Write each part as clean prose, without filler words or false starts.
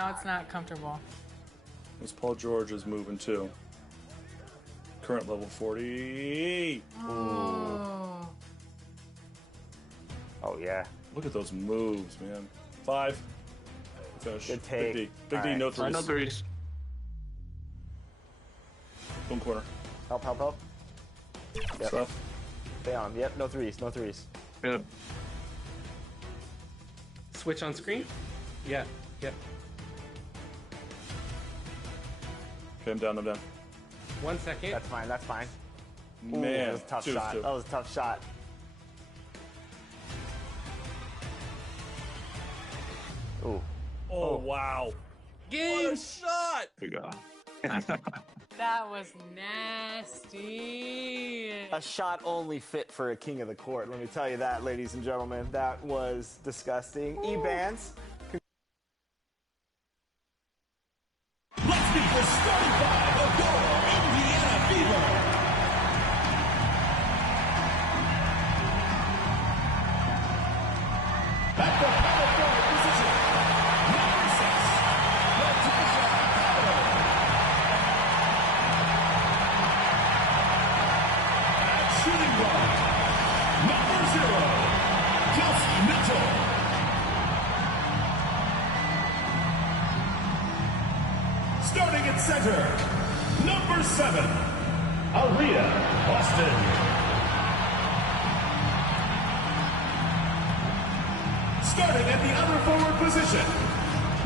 now it's not comfortable. This Paul George is moving too. Current level 40. Oh. Oh, yeah. Look at those moves, man. 5. Finish. Good take. Big D. Big D, no threes. No threes. Boom corner. Help, help, help. Yep. Stuff. Stay on. Yep, no threes, no threes. Yep. Switch on screen? Yeah, yep. Okay, I'm down, I'm down. 1 second. That's fine, that's fine. Ooh, Man, that was a tough two, shot. two. That was a tough shot. Ooh. Oh, wow. Game! What a shot! Here we go. That was nasty. A shot only fit for a king of the court. Let me tell you that, ladies and gentlemen. That was disgusting. E-Bands. Let's meet the starting five of your Indiana Fever. At the power forward position, number 6, Natasha Powell. At shooting guard, number 0, Kelsey Mitchell. Starting at center, number 7, Aaliyah Boston. Starting at the other forward position,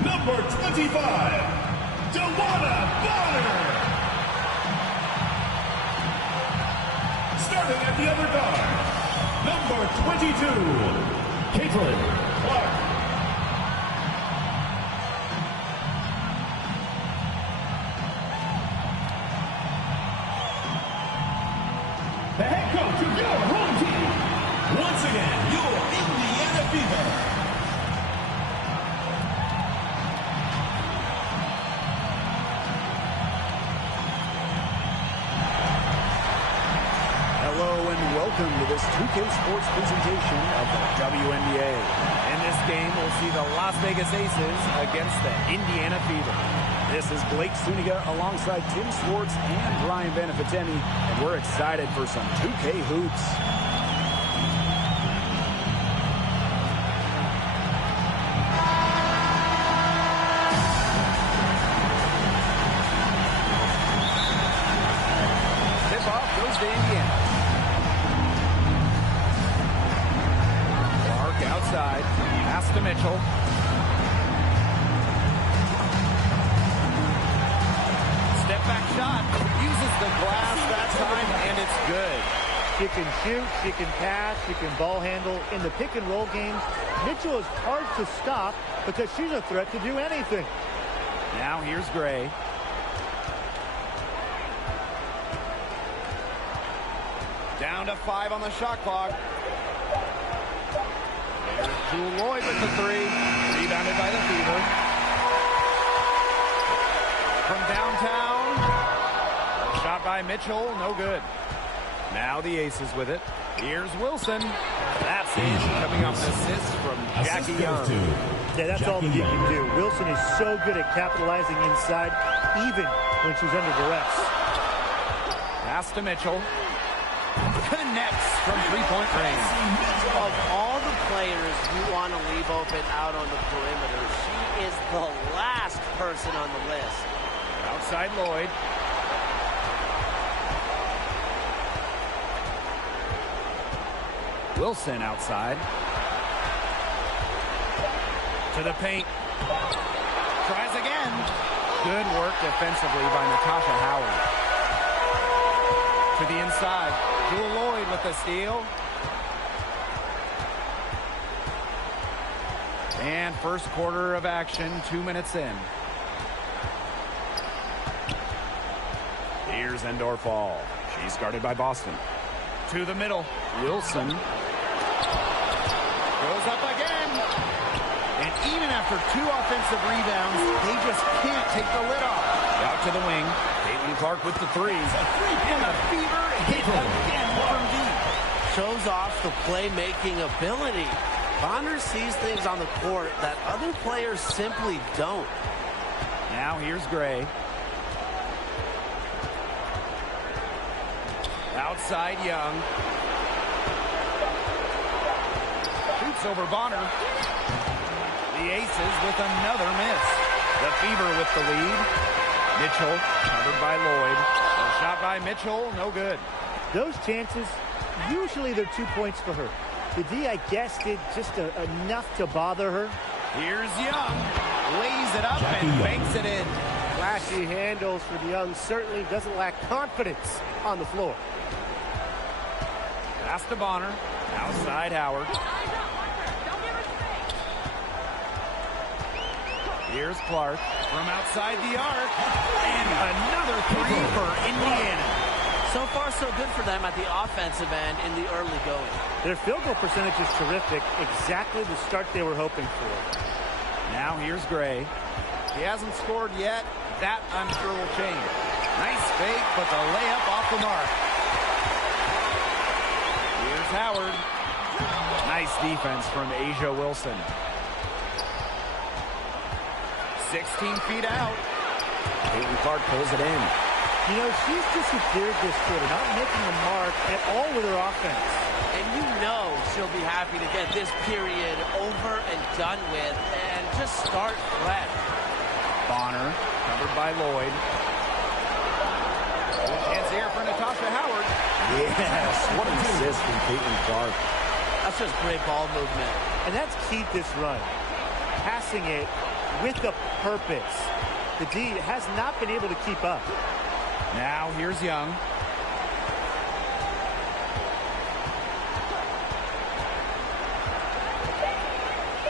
number 25, Wnba Bonner. Starting at the other guard, number 22, Caitlin Clark. The head coach of your home team, once again, your Indiana Fever. Hello and welcome to this 2K Sports presentation of the WNBA. In this game, we'll see the Las Vegas Aces against the Indiana Fever. This is Blake Suniga alongside Tim Swartz and Ryan Benefitemi, and we're excited for some 2K hoops. Tip-off goes to Indiana. Clark outside, pass to Mitchell. Back shot, uses the glass that time, and it's good. She can shoot, she can pass, she can ball handle. In the pick and roll game, Mitchell is hard to stop because she's a threat to do anything. Now here's Gray. Down to 5 on the shot clock. There's Jewel Lloyd with the 3. Rebounded by the Fever. From downtown. Shot by Mitchell, no good. Now the Aces with it. Here's Wilson. That's in, coming off an assist from Jackie Young. Yeah, that's all that you can do. Wilson is so good at capitalizing inside, even when she's under duress. Pass to Mitchell. Connects from three-point range. Of all the players you want to leave open out on the perimeter, she is the last person on the list. Outside Lloyd. Wilson outside. To the paint. Tries again. Good work defensively by Natasha Howard. To the inside. Jewel Lloyd with the steal. And first quarter of action, 2 minutes in. Here's Endor Fall. She's guarded by Boston. To the middle. Wilson. Goes up again. And even after 2 offensive rebounds, they just can't take the lid off. Out to the wing. Caitlin Clark with the 3. And the Fever hit again from deep. Shows off the playmaking ability. Bonner sees things on the court that other players simply don't. Now here's Gray. Outside Young. Shoots over Bonner. The Aces with another miss. The Fever with the lead. Mitchell covered by Lloyd. A shot by Mitchell, no good. Those chances, usually they're 2 points for her. The D, I guess, did just enough to bother her. Here's Young. Lays it up and banks it in. Flashy handles for the Young. Certainly doesn't lack confidence on the floor. Pass to Bonner. Outside Howard. Here's Clark from outside the arc. And another three for Indiana. So far, so good for them at the offensive end in the early going. Their field goal percentage is terrific. Exactly the start they were hoping for. Now here's Gray. He hasn't scored yet. That, I'm sure, will change. Nice fake, but the layup off the mark. Here's Howard. Nice defense from Asia Wilson. 16 feet out. Caitlin Clark pulls it in. You know, she's disappeared this quarter, not making a mark at all with her offense. And you know she'll be happy to get this period over and done with and just start fresh. Bonner, covered by Lloyd. Good chance here for Natasha Howard. Yes, what an assist from Caitlin Clark. That's just great ball movement. And that's key this run. Passing it with a purpose. The D has not been able to keep up. Now here's Young.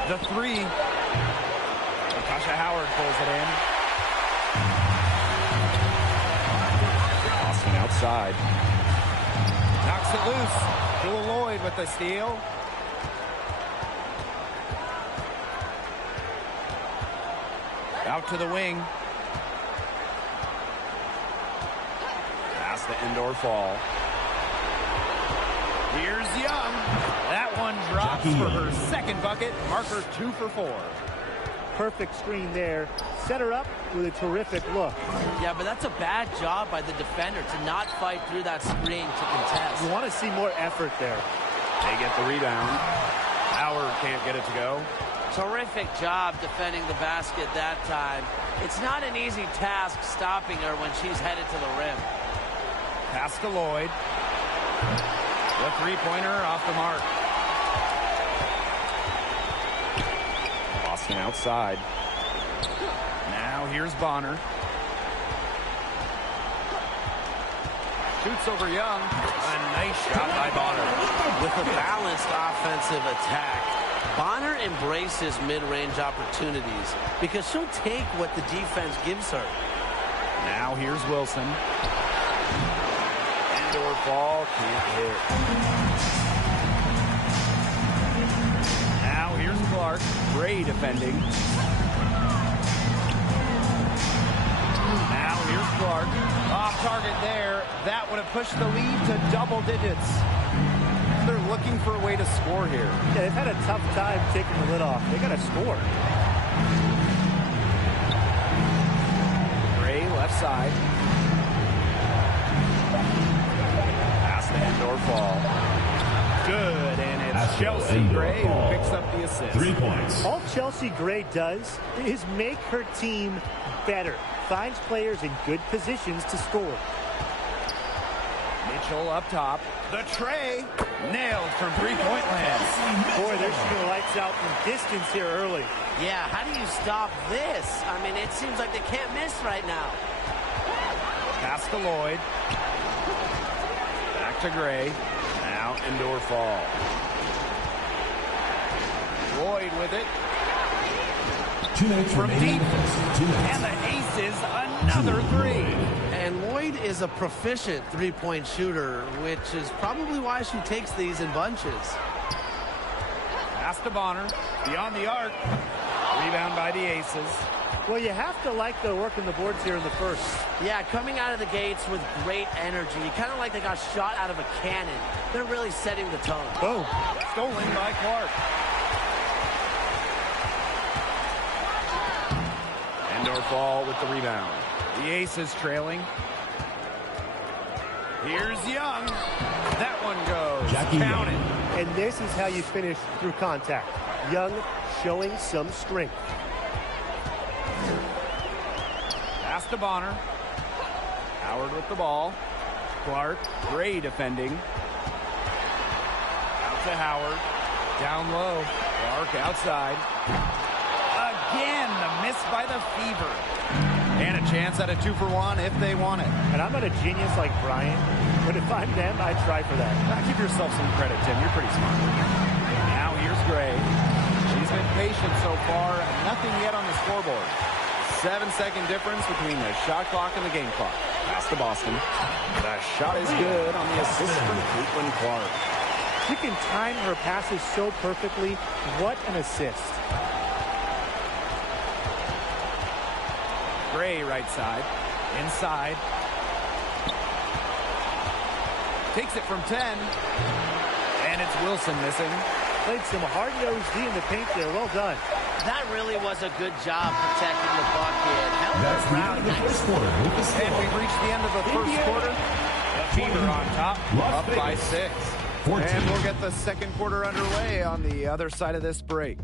The three. Natasha Howard pulls it in. Austin outside. Knocks it loose. Jewel Lloyd with the steal. Out to the wing. Pass to indoor fall. Here's Young. That one drops for her second bucket. Marker 2 for 4. Perfect screen there. Set her up with a terrific look. Yeah, but that's a bad job by the defender to not fight through that screen to contest. You want to see more effort there. They get the rebound. Howard can't get it to go. Terrific job defending the basket that time. It's not an easy task stopping her when she's headed to the rim. Pass to Lloyd. The three-pointer off the mark. Austin outside. Now here's Bonner. Shoots over Young. A nice shot by Bonner. With a balanced offensive attack, Bonner embraces mid-range opportunities because she'll take what the defense gives her. Now here's Wilson. Indoor ball, can't hit. Now here's Clark. Gray defending. Now here's Clark. Off target there. That would have pushed the lead to double digits. They're looking for a way to score here. Yeah, they've had a tough time taking the lid off. They got to score. Gray left side. Pass the indoor fall. Good, and it's Chelsea Gray who picks up the assist. 3 points. All Chelsea Gray does is make her team better. Finds players in good positions to score. Mitchell up top. The tray nailed from three-point land. Boy, they're shooting lights out from distance here early. Yeah, how do you stop this? I mean, it seems like they can't miss right now. Pass to Lloyd. Back to Gray. Now indoor fall. Lloyd with it. 2 minutes From remaining. deep. 2 minutes. And the Aces, another three. And Lloyd is a proficient three-point shooter, which is probably why she takes these in bunches. Pass to Bonner. Beyond the arc. Rebound by the Aces. Well, you have to like their work in the boards here in the first. Yeah, coming out of the gates with great energy, kind of like they got shot out of a cannon. They're really setting the tone. Boom. Stolen by Clark. Indoor or fall with the rebound. The Aces trailing. Here's Young. That one goes. Count it. And this is how you finish through contact. Young showing some strength. Pass to Bonner. Howard with the ball. Clark, Gray defending. Out to Howard. Down low. Clark outside. Again, the miss by the Fever. And a chance at a 2-for-1 if they want it. And I'm not a genius like Brian, but if I'm them, I'd try for that. Give yourself some credit, Tim. You're pretty smart. Now here's Gray. She's been patient so far. Nothing yet on the scoreboard. 7-second difference between the shot clock and the game clock. Pass to Boston. The shot is good on the assist from Caitlin Clark. She can time her passes so perfectly. What an assist. Gray right side. Inside. Takes it from 10. And it's Wilson missing. Played some hard-nosed D in the paint there. Well done. That really was a good job protecting the bucket. That's the end of the first quarter. And we've reached the end of the first quarter. The Fever on top, up by 6. 14. And we'll get the second quarter underway on the other side of this break.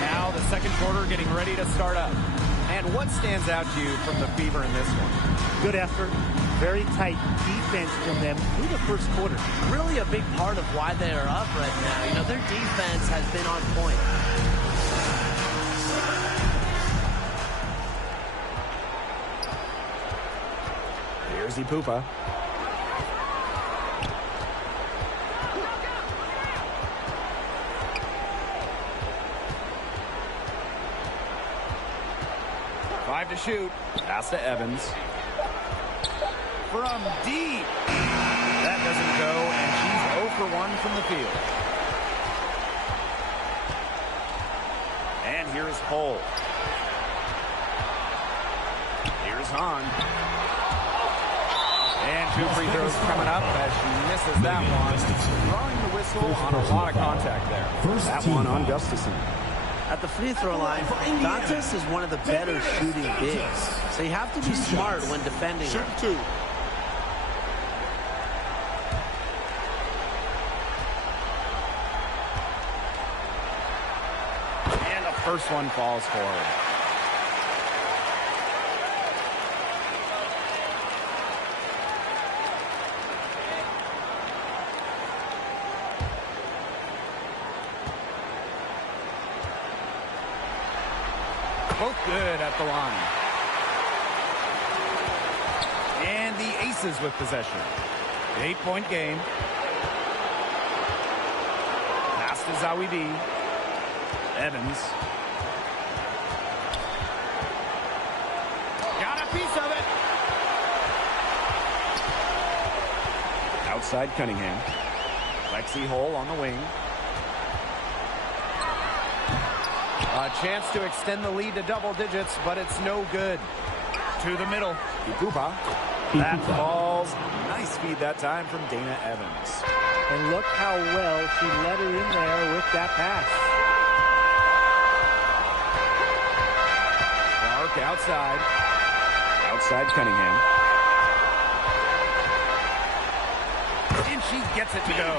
Now the second quarter getting ready to start up. And what stands out to you from the Fever in this one? Good effort. Very tight defense from them through the first quarter. Really a big part of why they are up right now. You know, their defense has been on point. Here's Ipupa. Five to shoot. Pass to Evans. From deep. That doesn't go, and she's 0 for 1 from the field. And here's Hull. Here's Hahn. And 2 free throws coming up as she misses that one. Drawing the whistle on a lot of contact there. That one on Gustafson. At the free throw line, Dantas is one of the better shooting bigs. So you have to be smart when defending her. And the first one falls forward. Both good at the line. And the Aces with possession. 8-point game. Pass to Wnba. Evans. Got a piece of it. Outside Cunningham. Lexi Hull on the wing. A chance to extend the lead to double digits, but it's no good. To the middle. Ipupa. That falls. Nice feed that time from Dana Evans. And look how well she let her in there with that pass. Clark outside. Outside Cunningham. And she gets it to go.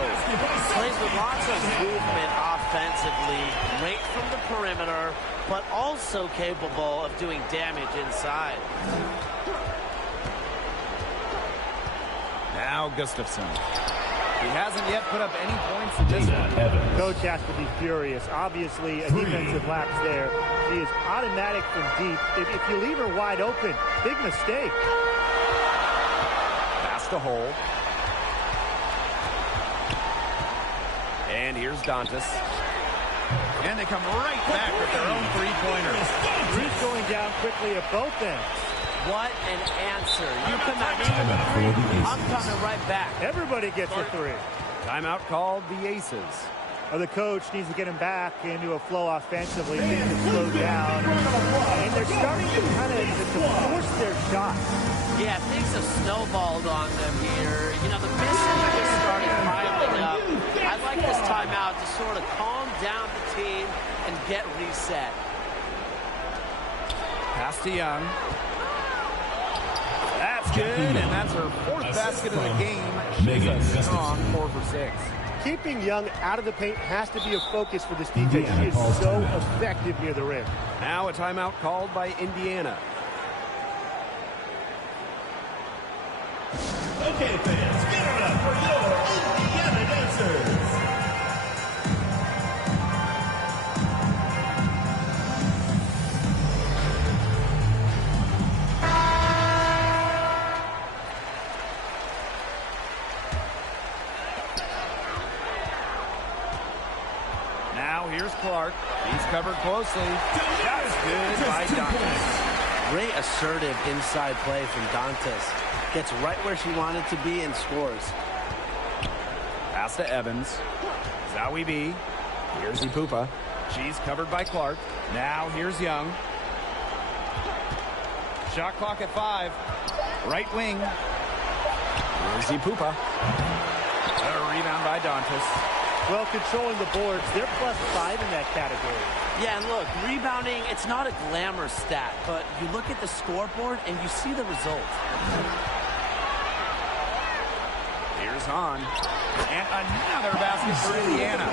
Plays with lots of movement offensively, great from the perimeter, but also capable of doing damage inside. Now Gustafson. He hasn't yet put up any points in this one. Coach has to be furious. Obviously, a defensive lapse there. She is automatic from deep. If you leave her wide open, big mistake. Pass to Hull. And here's Dantas. And they come right back with their own three-pointers. She's going down quickly at both ends. What an answer. You come out here, I'm coming right back. Everybody gets a three. Timeout called the Aces. or the coach needs to get him back into a flow offensively. Things have slowed down, and they're starting to kind of force their shots. Yeah, things have snowballed on them here. You know, the missing just started piling up. I'd like this timeout to sort of calm down the team and get reset. Pass to Young. That's good, and that's her fourth basket of the game. She's a strong 4 for 6. Keeping Young out of the paint has to be a focus for this defense. She is so effective near the rim. Now a timeout called by Indiana. Okay, fans, get it up for your Indiana dancers. Now here's Clark. He's covered closely. That's good by Dantas. Great assertive inside play from Dantas. Gets right where she wanted to be and scores. Pass to Evans. Wnba. Here's Ipupa. She's covered by Clark. Now here's Young. Shot clock at 5. Right wing. Here's Ipupa. A rebound by Dantas. Well, controlling the boards, they're +5 in that category. Yeah, and look, rebounding, it's not a glamour stat, but you look at the scoreboard and you see the result. Here's Hahn. And another basket for Indiana.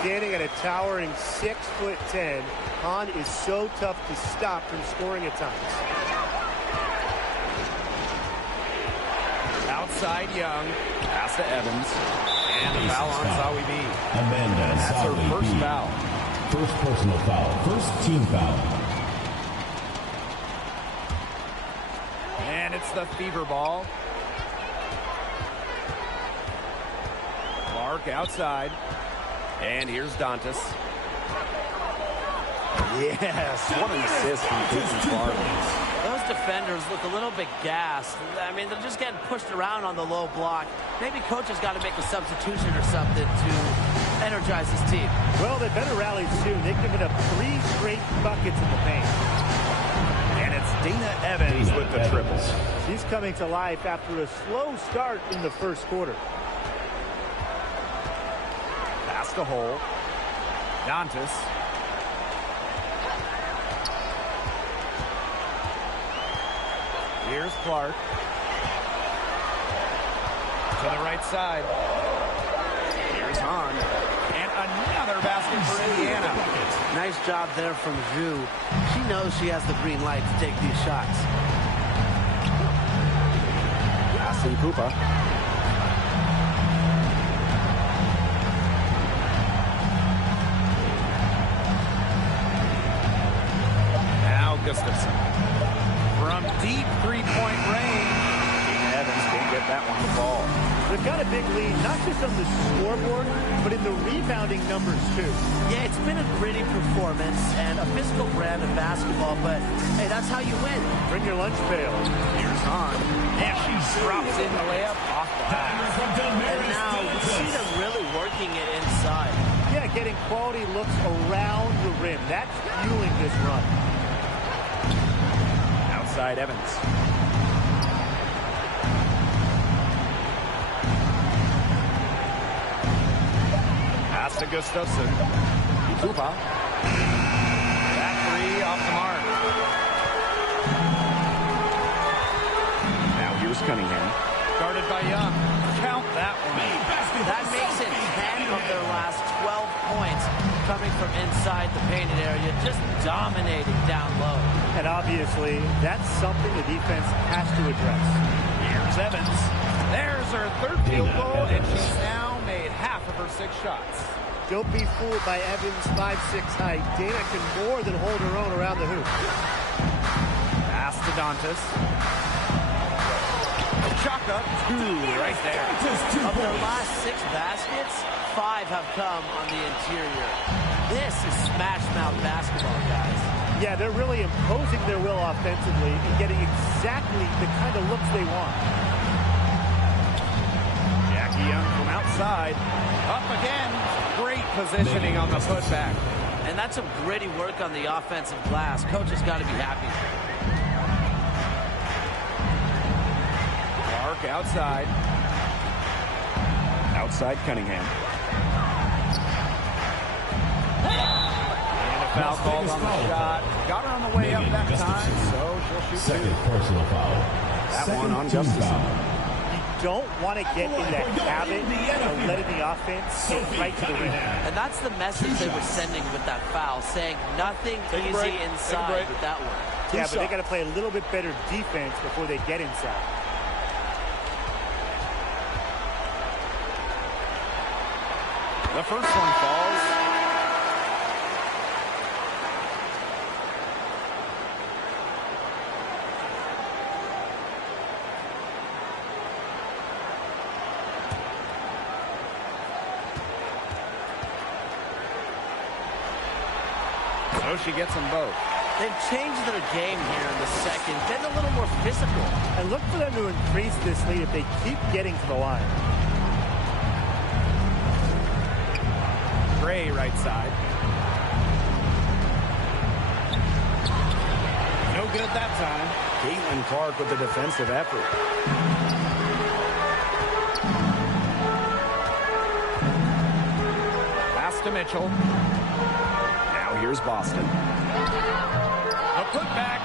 Standing at a towering 6'10", Hahn is so tough to stop from scoring at times. Outside Young. Pass to Evans. And a foul on Wnba. That's her first foul. First personal foul. First team foul. And it's the fever ball. Clark outside. And here's Dantas. Yes, what an assist from Casey Clark. Those defenders look a little bit gassed. I mean, they're just getting pushed around on the low block. Maybe coach has got to make a substitution or something to energize his team. Well, they better rally soon. They've given up 3 straight buckets in the paint. And it's Dana Evans with the triple. She's coming to life after a slow start in the first quarter. Pass to Hole. Dantas. Here's Clark. To the right side. Here's Hahn. And another basket for Indiana. Nice job there from Zhu. She knows she has the green light to take these shots. Pass to Ipupa. Now Gustafson. From deep three-point range. Evans can't get that one to fall. They've got a big lead, not just on the scoreboard, but in the rebounding numbers, too. Yeah, it's been a gritty performance and a physical brand of basketball, but, hey, that's how you win. Bring your lunch pail. Here's Hahn. And she drops in the layup off glass. And now you see them really working it inside. Yeah, getting quality looks around the rim. That's fueling this run. Outside Evans. Pass to Gustafson. Ipupa. That 3 off the mark. Now here's Cunningham. Guarded by Young. Count that one. That makes it 10 of their last 12 points coming from inside the painted area, just dominating down low. And obviously, that's something the defense has to address. Here's Evans. There's her third field goal, and she's now made half of her 6 shots. Don't be fooled by Evans' 5'6" height. Dana can more than hold her own around the hoop. Pass to Dantas. Chaka, 2 right there. Of their last 6 baskets, 5 have come on the interior. This is smash-mouth basketball, guys. Yeah, they're really imposing their will offensively and getting exactly the kind of looks they want. Jackie Young from outside. Up again. Great positioning on the putback. And that's some gritty work on the offensive glass. Coach has got to be happy. Clark outside. Outside Cunningham. And a foul called on the shot. Got her on the way up that time, so she'll shoot Second two. personal foul. That one on Team Gustafson. foul. You don't want to get in that habit of letting the offense get right to the rim. And that's the message they were sending with that foul, saying nothing easy inside with that one. Yeah, but they got to play a little bit better defense before they get inside. The first one falls. So she gets them both. They've changed their game here in the second, been a little more physical. And look for them to increase this lead if they keep getting to the line. Gray right side. No good that time. Caitlin Clark with the defensive effort. Pass to Mitchell. Now here's Boston. A putback.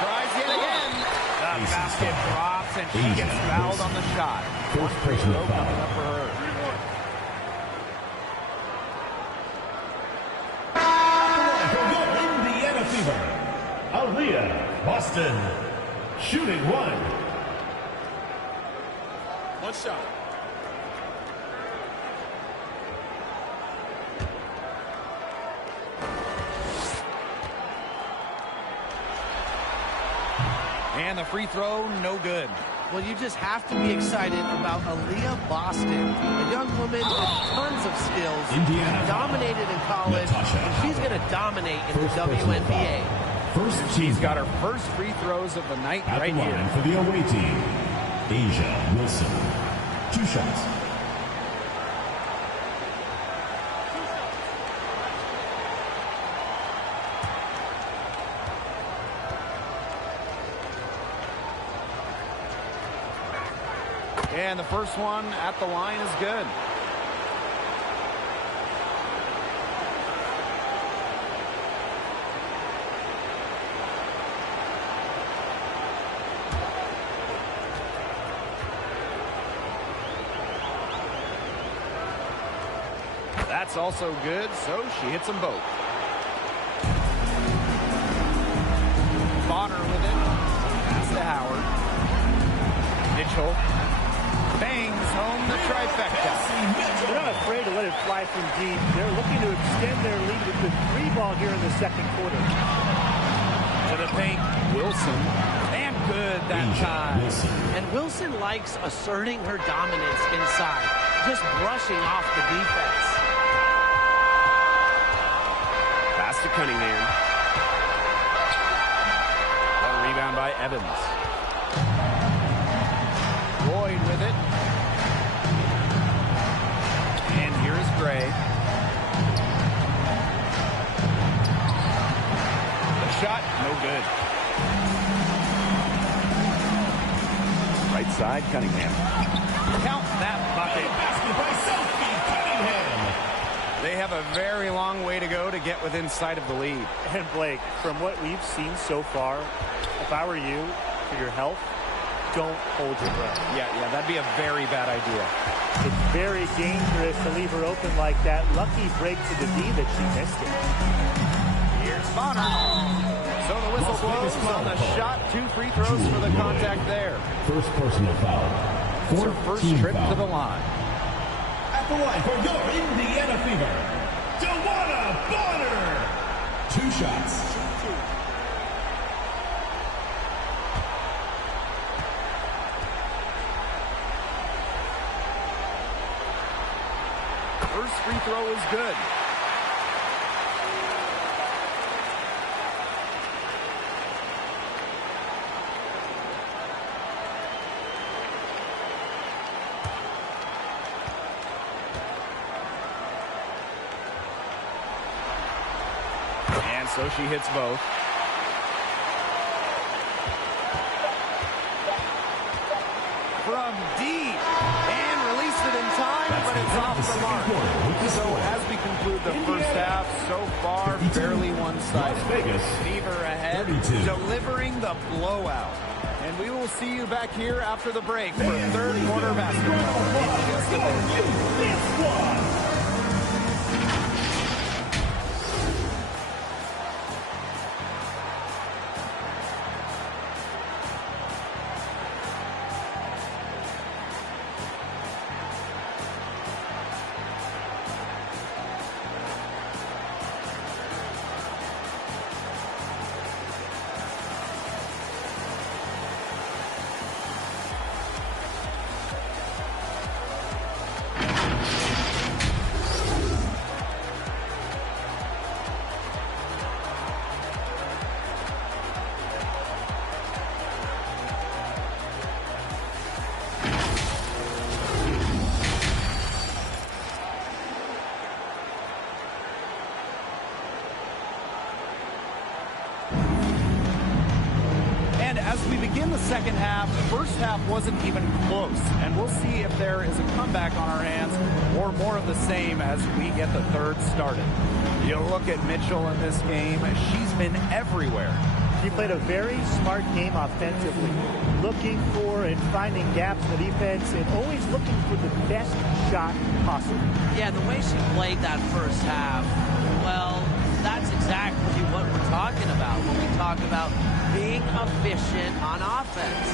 Tries yet again. The basket drops and she gets fouled on the shot. First personal foul. Coming up for her. Indiana Fever. Aaliyah Boston. Shooting one. One shot. And the free throw, no good. Well, you just have to be excited about Aaliyah Boston, a young woman with tons of skills, Indiana. dominated in college, Natasha and she's going to dominate in the First personal WNBA. foul. First She's got her first free throws of the night at right the line here. for the away team. Asia Wilson. 2 shots. And the first one at the line is good. That's also good, so she hits them both. Bonner with it. Pass to Howard. Mitchell. Bangs home the trifecta. They're not afraid to let it fly from deep. They're looking to extend their lead with the 3-ball here in the second quarter. To the paint, Wilson. And good that Asia time. Wilson. And Wilson likes asserting her dominance inside, just brushing off the defense. Pass to Cunningham. A rebound by Evans. Lloyd with it. And here is Gray. The shot, no good. Right side, Cunningham. Count that bucket. Basket by Sophie Cunningham. They have a very long way to go to get within sight of the lead. And Blake, from what we've seen so far, if I were you, for your health, don't hold your breath. Yeah, that'd be a very bad idea. It's very dangerous to leave her open like that. Lucky break to the D that she missed it. Here's Bonner. So the whistle blows on the shot. 2 free throws for the contact there. First personal foul. It's her first trip to the line. At the line for your Indiana Fever. Dewana Bonner. 2 shots. First free throw is good. so she hits both. From deep, and released it in time, but it's off the mark. So as we conclude the first half, so far fairly one-sided. Fever ahead, delivering the blowout. And we will see you back here after the break for third quarter basketball. In just a minute. As we begin the second half, the first half wasn't even close, and we'll see if there is a comeback on our hands or more of the same as we get the third started. You look at Mitchell in this game, she's been everywhere. She played a very smart game offensively, looking for and finding gaps in the defense and always looking for the best shot possible. Yeah, the way she played that first half, well, that's exactly what we're talking about when we talk about being efficient on offense.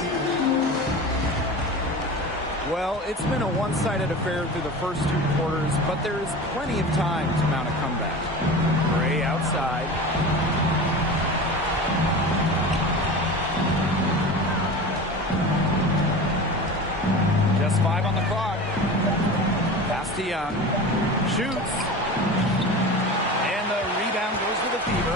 Well, it's been a one-sided affair through the first two quarters, but there is plenty of time to mount a comeback. Gray outside. Just 5 on the clock. Pass to Young. Shoots. And the rebound goes to the Fever.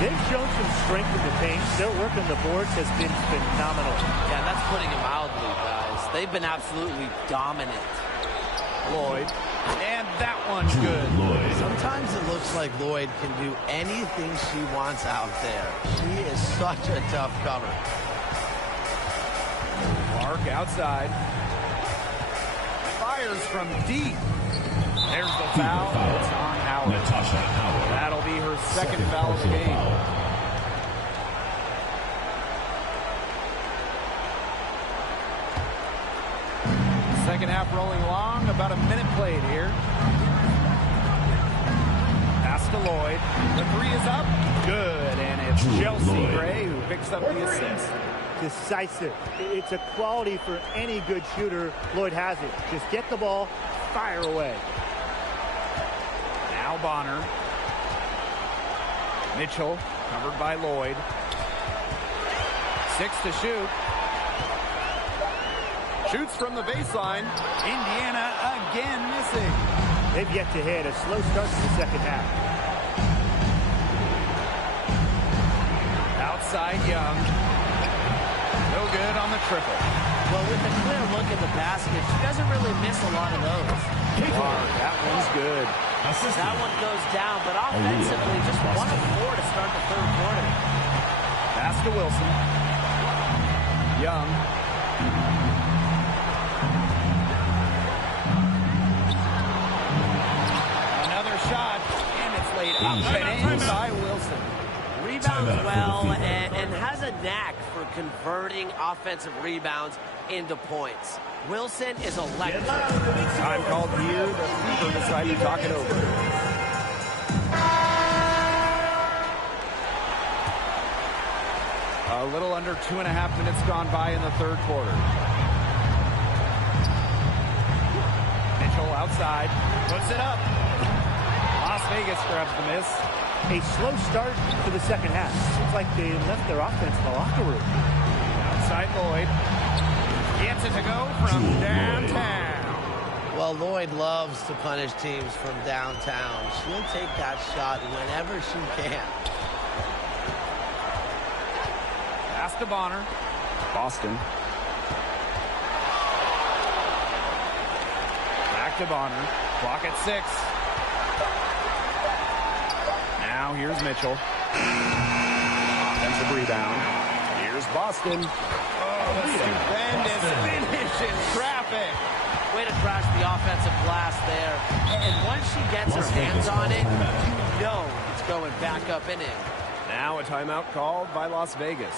They've shown some strength in the paint. Their work on the boards has been phenomenal. Yeah, that's putting it mildly, guys. They've been absolutely dominant. Lloyd. And that one's good. Sometimes it looks like Lloyd can do anything she wants out there. She is such a tough cover. Clark outside. Fires from deep. There's the foul. It's on Howard. That'll be her second foul of the game. Second half rolling along. About a minute played here. Pass to Lloyd. The three is up. Good. And it's Chelsea Gray who picks up the assist. Decisive. It's a quality for any good shooter. Lloyd has it. Just get the ball, fire away. Now Bonner. Mitchell, covered by Lloyd. 6 to shoot. Shoots from the baseline. Indiana again missing. They've yet to hit. A slow start to the second half. Outside Young. No good on the triple. Well, with a clear look at the basket, she doesn't really miss a lot of those. That one's good. That one goes down, but offensively, just 1 of 4 to start the third quarter. Pass to Wilson. Young. Another shot, and it's laid up and in by Wilson. Rebounds well and has a knack for converting offensive rebounds into points. Wilson is electric. Time called here. The Fever decide to talk it over. A little under 2.5 minutes gone by in the third quarter. Mitchell outside. Puts it up. Las Vegas grabs the miss. A slow start to the second half. Seems like they left their offense in the locker room. Outside Lloyd. Gets it to go from downtown. Well, Lloyd loves to punish teams from downtown. She'll take that shot whenever she can. Pass to Bonner. Boston. Back to Bonner. Clock at 6. Now here's Mitchell. Offensive rebound. Here's Boston. Oh, the stupendous finish in traffic. Way to crash the offensive glass there. And once she gets her hands on it, you know it's going back up and in. Now a timeout called by Las Vegas.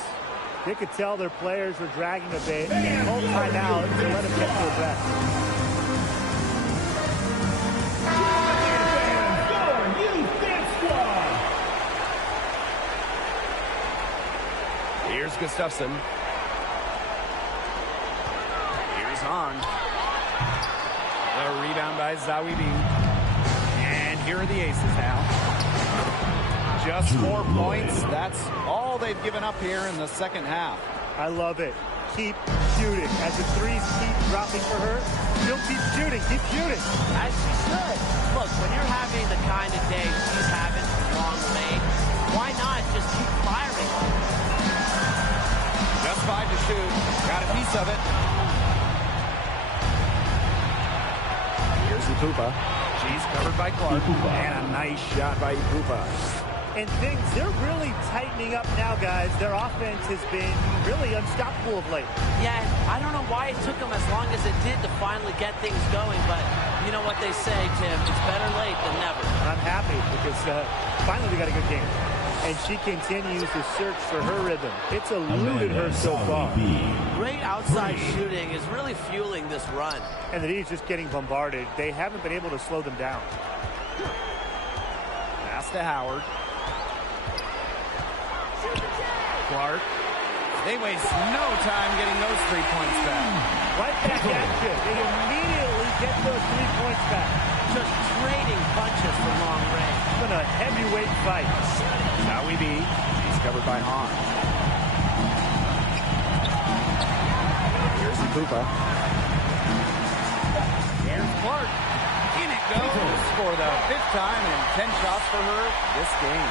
They could tell their players were dragging a bit and hold timeout to let them get their breath. Here's Gustafson. Here's Hahn. The rebound by Wnba. And here are the aces now. Just 4 points. That's all they've given up here in the second half. I love it. Keep shooting. As the threes keep dropping for her, she'll keep shooting. Keep shooting. As she should. Look, when you're having the kind of day she's having long range, why not just keep firing? Just 5 to shoot. Got a piece of it. Here's Wnba. She's covered by Clark. And a nice shot by Wnba. And things, they're really tightening up now, guys. Their offense has been really unstoppable of late. Yeah, I don't know why it took them as long as it did to finally get things going, but you know what they say, Tim, it's better late than never. I'm happy because finally we got a good game. And she continues to search for her rhythm. It's eluded her so far. Great outside shooting is really fueling this run. And the D's just getting bombarded. They haven't been able to slow them down. Pass to Howard. Clark. They waste no time getting those 3 points back. Right back at you. They immediately get those 3 points back. Just trading punches for long range. It's been a heavyweight fight. Wnba. He's covered by Hahn. Here's Wnba. Here's Clark. In it goes for the 5th time and 10 shots for her this game.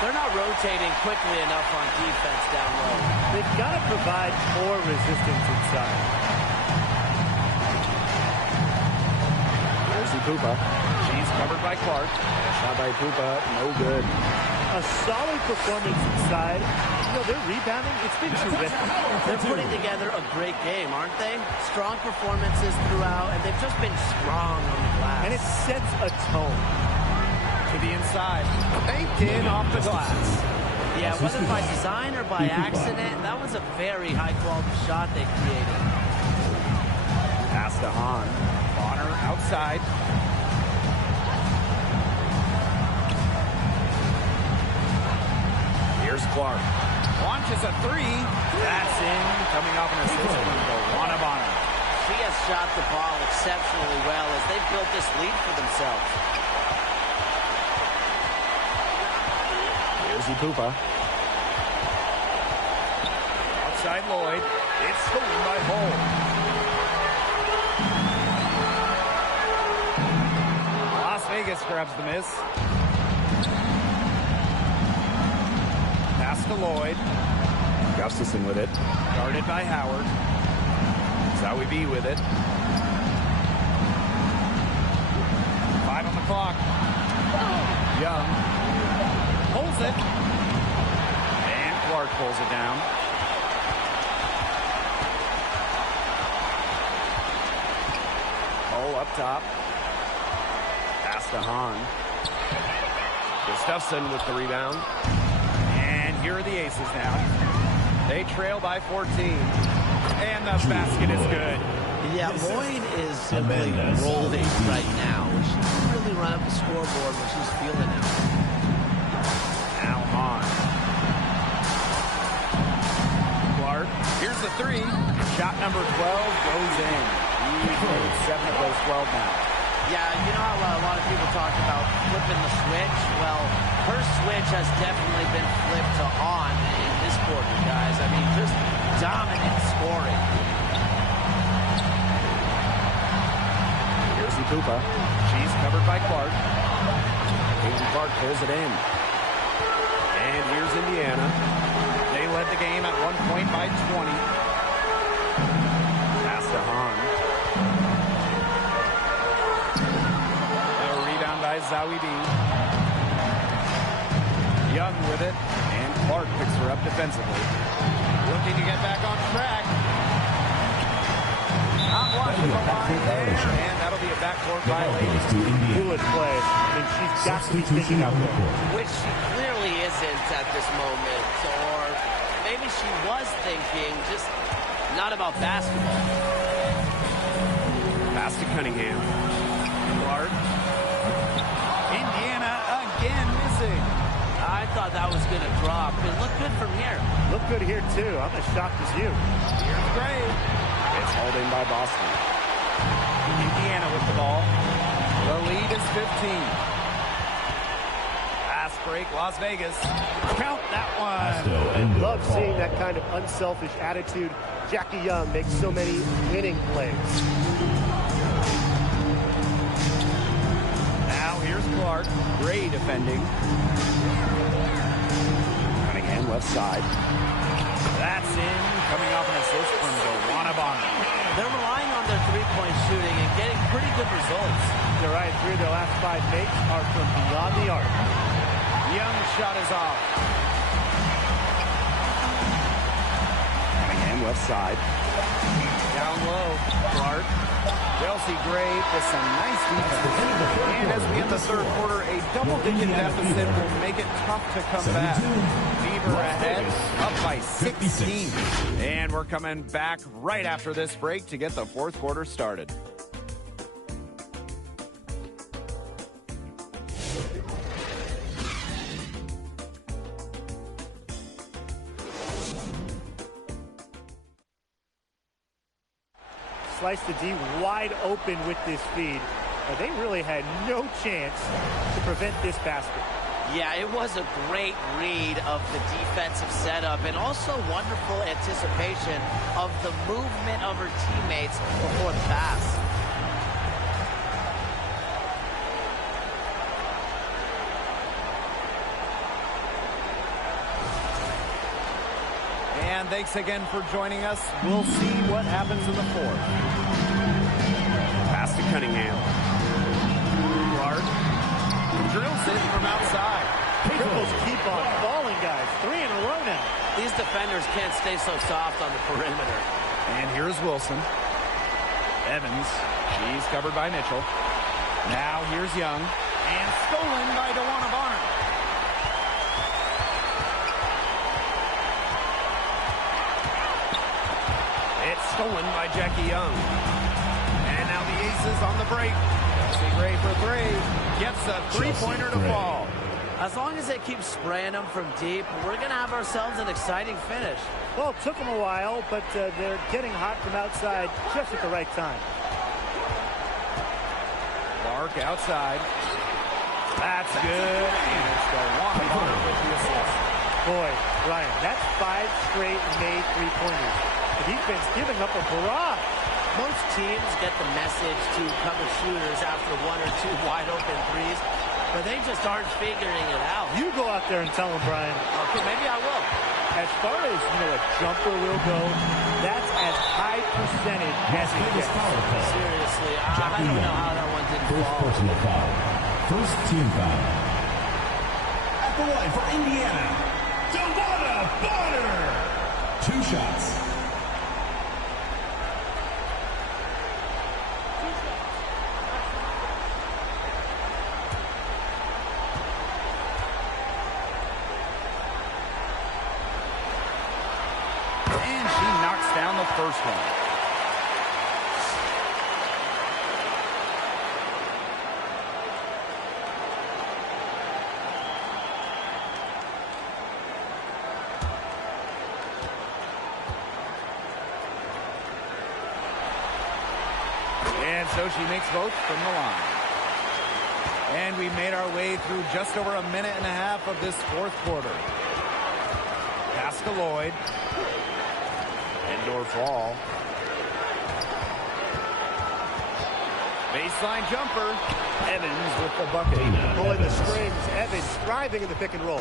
They're not rotating quickly enough on defense down low. They've got to provide more resistance inside. There's Wnba. She's covered by Clark. Shot by Wnba, no good. A solid performance inside. You know, their rebounding, it's been terrific. They're putting together a great game, aren't they? Strong performances throughout, and they've just been strong on the glass. And it sets a tone. To the inside. Banked in off the glass. Yeah, whether by design or by accident, that was a very high-quality shot they created. Pass to Hahn. Bonner outside. Here's Clark. Launches a 3. That's in. Coming off an assist from Luana Bonner. She has shot the ball exceptionally well as they've built this lead for themselves. Here's Wnba. Outside Lloyd. It's stolen by Hole. Las Vegas grabs the miss. Pass to Lloyd. Gustafson with it. Guarded by Howard. Wnba with it. 5 on the clock. Young. Pulls it. And Clark pulls it down. Cole up top. Pass to Hahn. Gustafson with the rebound. And here are the aces now. They trail by 14. And the basket is good. Yeah, Lloyd is simply rolling right now. She can really run up the scoreboard when she's feeling it. Now Hahn. Clark. Here's the 3. Shot number 12 goes in. He's made 7 of those 12 now. Yeah, you know how a lot of people talk about flipping the switch? Well, her switch has definitely been flipped to on in this quarter, guys. I mean, just dominant scoring. Here's Wnba. She's covered by Clark. Caitlin Clark pulls it in. And here's Indiana. They led the game at 1 point by 20. Pass to Hahn. A rebound by Wnba. Young with it, and Clark picks her up defensively. Looking to get back on track. Not watching the line there, and that'll be a backcourt violation. Foolish play. I mean, she's got to be thinking out there. Which she clearly isn't at this moment. Or maybe she was thinking, just not about basketball. Pass to Cunningham. Clark. Indiana again missing. I thought that was going to drop. It looked good from here. Look good here, too. I'm as shocked as you. Here's Gray. It's hauled in by Boston. Indiana with the ball. The lead is 15. Fast break, Las Vegas. Count that one. Love seeing that kind of unselfish attitude. Jackie Young makes so many winning plays. Now here's Clark. Gray defending. Cunningham left side. That's in. Coming off an assist from Wnba. They're relying on their three-point shooting and getting pretty good results. You're right. 3 of their last 5 makes are from beyond the arc. Young's shot is off. Cunningham left side. Down low. Clark. Chelsea Gray with some nice defense. And as we end the third quarter, a double-digit deficit will make it tough to come back. Fever ahead, up by 16. And we're coming back right after this break to get the fourth quarter started. Sliced the D wide open with this feed. But they really had no chance to prevent this basket. Yeah, it was a great read of the defensive setup and also wonderful anticipation of the movement of her teammates before the pass. And thanks again for joining us. We'll see what happens in the fourth. Pass to Cunningham. Clark drills it from outside. Triples keep on falling, guys. 3 in a row now. These defenders can't stay so soft on the perimeter. And here's Wilson. Evans. She's covered by Mitchell. Now here's Young. And stolen by Wnba. It's stolen by Jackie Young. And now the Aces on the break. Chelsea Gray for 3. Gets a three-pointer to fall. As long as they keep spraying them from deep, we're going to have ourselves an exciting finish. Well, it took them a while, but they're getting hot from outside just at the right time. Clark outside. That's good. And it's Wnba with the assist. Boy, Ryan, that's 5 straight made three-pointers. The defense giving up a barrage. Most teams get the message to cover shooters after 1 or 2 wide-open threes, but they just aren't figuring it out. You go out there and tell them, Brian. Okay, maybe I will. As far as, a jumper will go, that's as high percentage as it gets. Seriously, I don't know how that one didn't fall. Personal foul. First team foul. At the line for Indiana, Wnba. 2 shots. Down the first one. And so she makes both from the line. And we made our way through just over a minute and a half of this fourth quarter. Pass to Lloyd. Indoor fall. Baseline jumper. Evans with the bucket. Pulling the strings. Evans thriving in the pick and roll.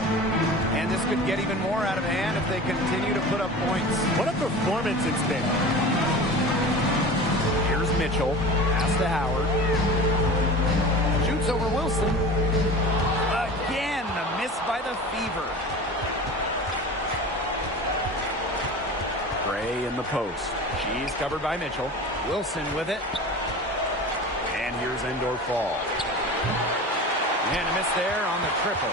And this could get even more out of hand if they continue to put up points. What a performance it's been. Here's Mitchell. Pass to Howard. Shoots over Wilson. Again, a miss by the the Fever. Gray in the post. She's covered by Mitchell. Wilson with it. And here's Endor Fall. And a miss there on the triple.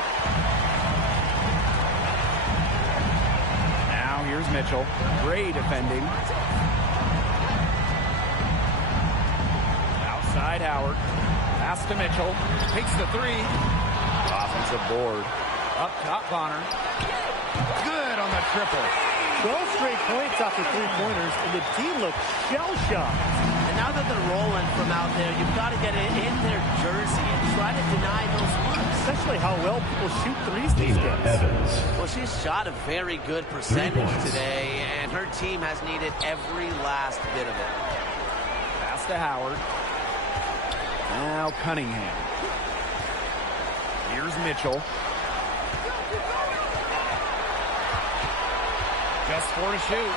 Now here's Mitchell. Gray defending. Outside Howard. Pass to Mitchell. Takes the three. Offensive board. Up top Bonner. Good on the triple. 12 straight points off the three-pointers, and the team looks shell-shocked. And now that they're rolling from out there, you've got to get it in their jersey and try to deny those looks. Especially how well people shoot threes these days. Well, she's shot a very good percentage today, and her team has needed every last bit of it. Pass to Howard. Now Cunningham. Here's Mitchell. Just 4 to shoot.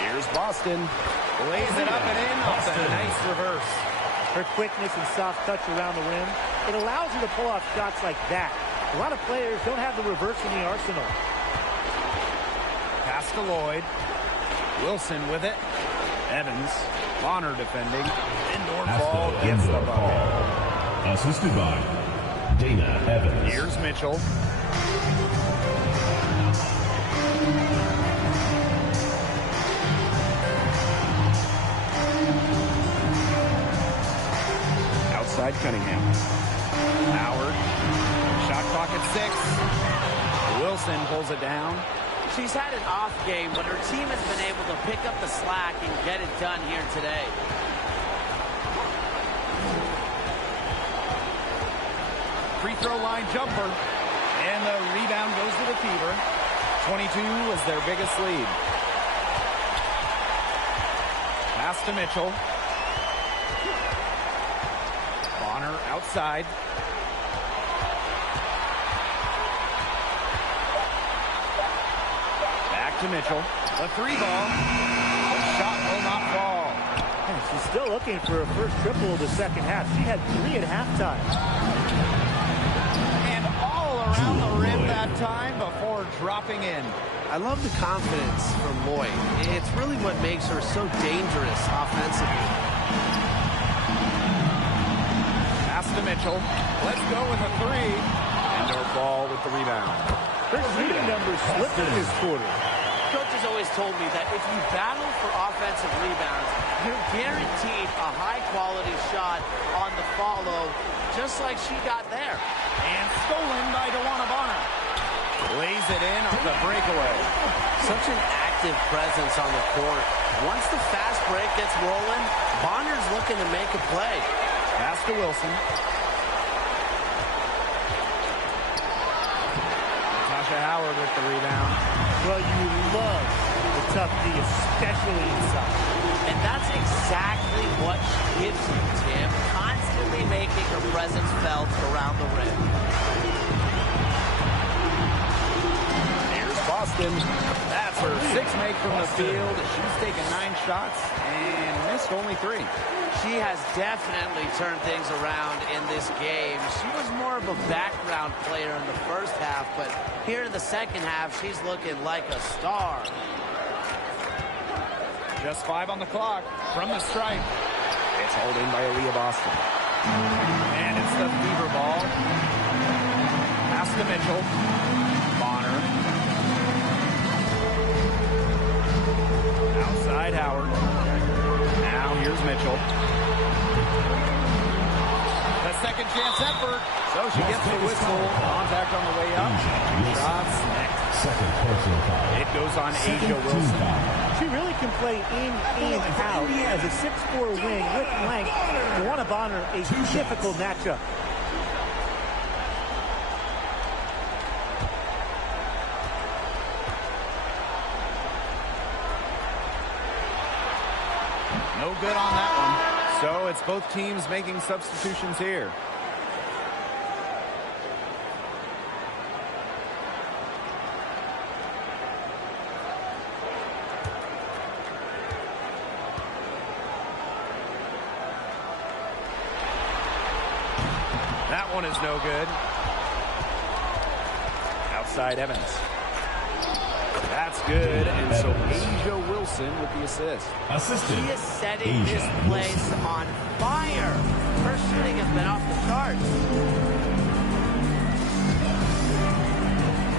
Here's Boston. Lays it up and in off the nice reverse. Her quickness and soft touch around the rim, it allows her to pull off shots like that. A lot of players don't have the reverse in the arsenal. Pass to Lloyd. Wilson with it. Evans. Bonner defending. Indoor ball gets the bucket. Assisted by Dana Evans. Here's Mitchell. Outside Cunningham. Howard. Shot clock at 6. Wilson pulls it down. She's had an off game, but her team has been able to pick up the slack and get it done here today. Free throw line jumper. And the rebound goes to the Fever. 22 is their biggest lead. Pass to Mitchell. Bonner outside. Back to Mitchell. The 3-ball. The shot will not fall. She's still looking for her first triple of the second half. She had 3 at halftime. And all around the rim that time before dropping in. I love the confidence from Lloyd. It's really what makes her so dangerous offensively. Pass to Mitchell. Let's go with a 3. Indoor ball with the rebound. Her shooting numbers slipped in this quarter. Coach has always told me that if you battle for offensive rebounds, you're guaranteed a high-quality shot on the follow, just like she got there. And stolen by Wnba Bonner. Lays it in off the breakaway. Such an active presence on the court. Once the fast break gets rolling, Bonner's looking to make a play. Pass to Wilson. Natasha Howard with the rebound. Well, you love the tough D, especially inside. And that's exactly what she gives you, Tim. Constantly making her presence felt around the rim. Here's Boston. That's her 6th make from the field. She's taken 9 shots and missed only 3. She has definitely turned things around in this game. She was more of a background player in the first half, but here in the second half, she's looking like a star. Just 5 on the clock from the stripe. It's hauled in by Aaliyah Boston. And it's the Fever ball. Pass to Mitchell. Bonner. Outside Howard. Now here's Mitchell. The second chance effort. So she gets the whistle. Contact on the way up. 2 shots next. Second personal foul. It goes on Asia Wilson. She really can play in and out as a 6'4" wing with length. Wnba Bonner, a difficult matchup. No good on that one. So it's both teams making substitutions here. That one is no good. outside Evans. That's good, and so Asia Wilson with the assist. She is setting this place on fire. Her shooting has been off the charts.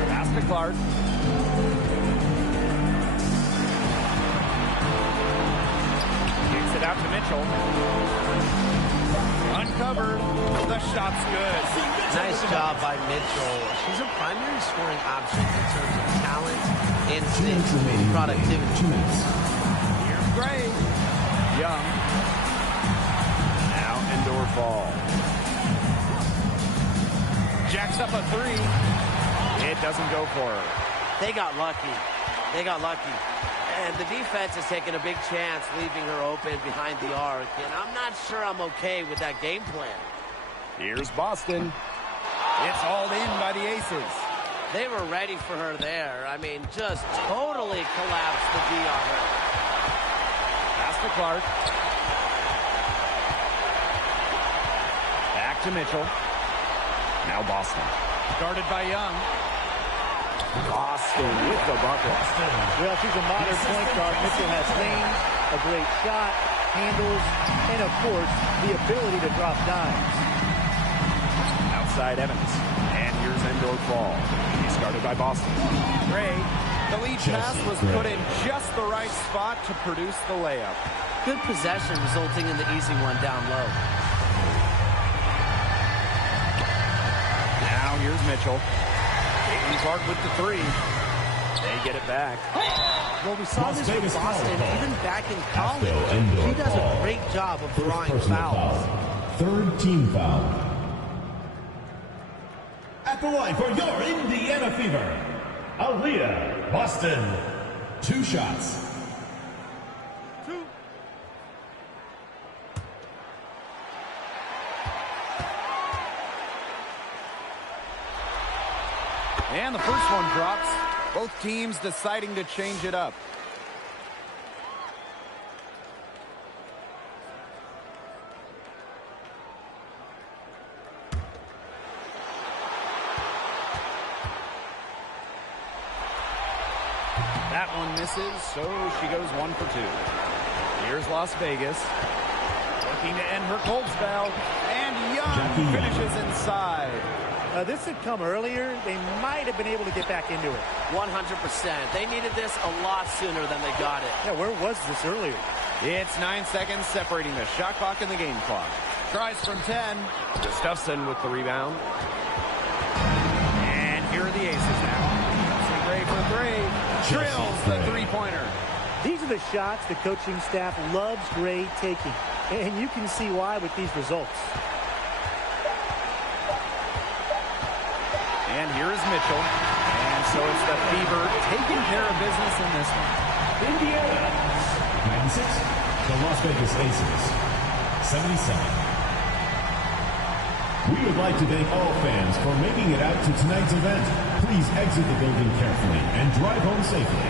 Pass to Clark. Kicks it out to Mitchell. Uncovered. The shot's good. Nice job by Mitchell. She's a primary scoring option in terms of talent, instinct, productivity. 2 minutes. Here's Gray. Young. Now indoor ball. Jacks up a 3. It doesn't go for her. They got lucky. They got lucky. And the defense is taking a big chance, leaving her open behind the arc. And I'm not sure I'm okay with that game plan. Here's Boston. It's hauled in by the Aces. They were ready for her there. I mean, just totally collapsed the D on her. Pass to Clark. Back to Mitchell. Now Boston. Guarded by Young. Boston with the bucket. Well, she's a modern point guard. Mitchell has range, a great shot, handles, and of course, the ability to drop dimes. Outside Evans. And here's indoor ball. He's guarded by Boston. Gray. The lead pass was put in just the right spot to produce the layup. Good possession resulting in the easy one down low. Now here's Mitchell. Taking Clark with the 3. They get it back. Well, we saw this with Boston even back in college. Indoor She does a ball. great job of drawing Personal fouls. foul. 3rd team foul. At the line for your Indiana Fever, Aaliyah Boston. 2 shots. And the first one drops. Both teams deciding to change it up. That one misses, so she goes 1 for 2. Here's Las Vegas. Looking to end her cold spell. And Young finishes inside. This had come earlier. They might have been able to get back into it. 100%. They needed this a lot sooner than they got it. Yeah, where was this earlier? It's 9 seconds separating the shot clock and the game clock. Tries from 10. Gustafson with the rebound. And here are the Aces now. Gray for 3. Drills the 3-pointer. These are the shots the coaching staff loves Gray taking. And you can see why with these results. And here is Mitchell. And so it's the Fever taking care of business in this one. Indiana 96. The Las Vegas Aces 77. We would like to thank all fans for making it out to tonight's event. Please exit the building carefully and drive home safely.